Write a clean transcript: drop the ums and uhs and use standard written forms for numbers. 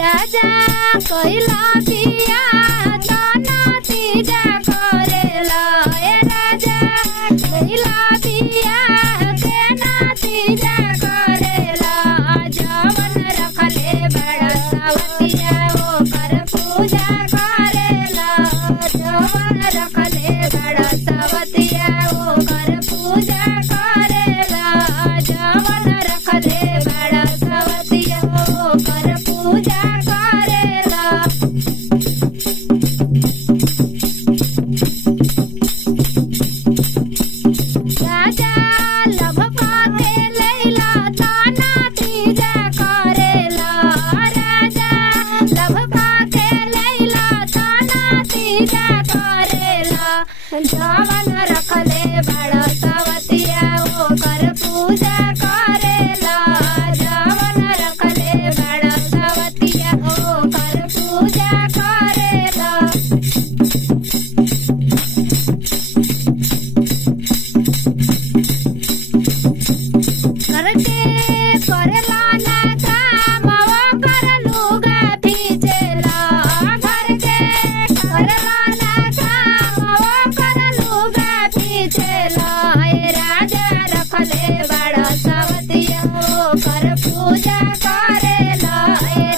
राजा कइला पिया तना तीजा करेला ए राजा कइला पिया के ना तीजा करेला जवन रखले बड़ा सवतिया ओ कर पूजा करेला जवन रखले बड़ा सवतिया ओ कर पूजा करेला जवन रखले बड़ा सवतिया ओ कर पूजा करेला राजा लभ पाके लैला ताना तीजा करेला राजा लभ पाके लैला ताना तीजा करेला जवन रखले बड़ा सवतिया ओ कर पूजा करेला जवन रखले बड़ा सवतिया ओ कर पूजा करेला करके करेला ना काम वो कर लूगा पीछेला करके करेला ना काम वो कर लूगा पीछेला ए राजा रखले बड़ा सवतिया ओ कर पूजा करेला ए